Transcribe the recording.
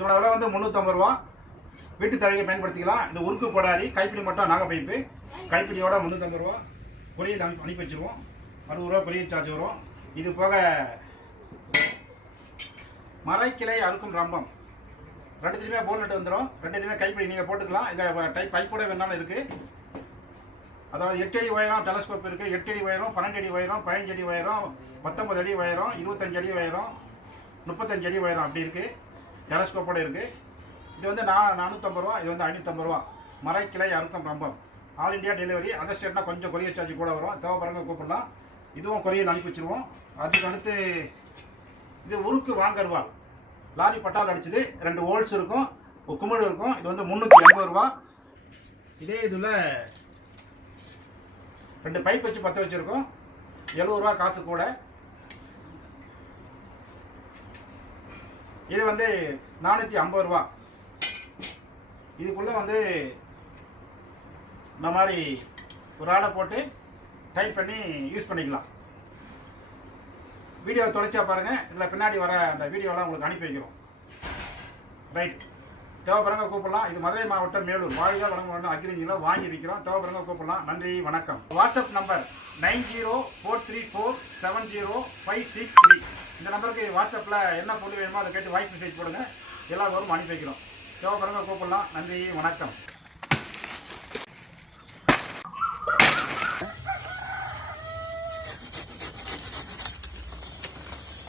இதோட விலை வந்து 350 ரூபா. வீட்டு தேவைக்கு பயன்படுத்திக்கலாம். இந்த உருக்கு கொடாரி கைப்பிடி மட்டும் நாக பைப்பு கைப்பிடியோட 350 ரூபா. கொரியர் அனுப்பி வச்சிருவோம். 60 ரூபா கொரியர் சார்ஜ் வரும். இது போக மரக்கிளை அறுக்கும் ரம்பம் ரெண்டுத்துலையுமே போல் நட்டு வந்துடும். ரெண்டுத்துலையுமே கைப்பிடி நீங்கள் போட்டுக்கலாம். இதில் டைப் பைப்போட வேணாலும் இருக்குது. அதாவது 8 அடி உயரம் டெலஸ்கோப் இருக்குது. 8 அடி உயரம், 12 அடி உயரம், 15 அடி உயரம், 19 அடி உயரம், 25 அடி உயரம், 35 அடி உயரம் அப்படி இருக்குது. டெலஸ்கோப்போட இருக்குது. இது வந்து 450 ரூபா. இது வந்து 550 ரூபா. மரக்கிளை அறுக்கும் ரம்பம். All India delivery. அதர் ஸ்டேட்னா கொஞ்சம் கொரியர் சார்ஜ் கூட வரும். தேவைப்படுறவங்க கூப்பிடலாம். இதுவும் கொரியர் அனுப்பி வச்சுருவோம். அதுக்கு அடுத்து இது உருக்கு வாங்கருவா. லாரி பட்டால் அடிச்சது 2 ஹோல்ஸ் இருக்கும், ஒரு குமிழ் இருக்கும். இது வந்து 380 ரூபா. இதே இதில் 2 பைப் வச்சு பற்ற வச்சுருக்கோம். 70 ரூபா காசு கூட. இது வந்து 450 ரூபா. இதுக்குள்ளே வந்து இந்த மாதிரி ஒரு ஆடை போட்டு டைட் பண்ணி யூஸ் பண்ணிக்கலாம். வீடியோ தொலைச்சா பாருங்கள். இதில் பின்னாடி வர அந்த வீடியோலாம் உங்களுக்கு அனுப்பி வைக்கிறோம். ரைட். தேவைப்படுறவங்க கூப்பிடலாம். இது மதுரை மாவட்டம் மேலூர் வாழ்க வளமுடன் அக்ரிஞ்சில் வாங்கி விற்கிறோம். தேவைப்படுறவங்க கூப்பிடலாம். நன்றி, வணக்கம். WhatsApp number 9043470563. இந்த நம்பருக்கு வாட்ஸ்அப்பில் என்ன பொருள் வேணுமோ அதை கேட்டு வாய்ஸ் மெசேஜ் போடுங்க. எல்லா வரும் அனுப்பி வைக்கிறோம். தேவைப்படுறவங்க கூப்பிடலாம். நன்றி, வணக்கம்.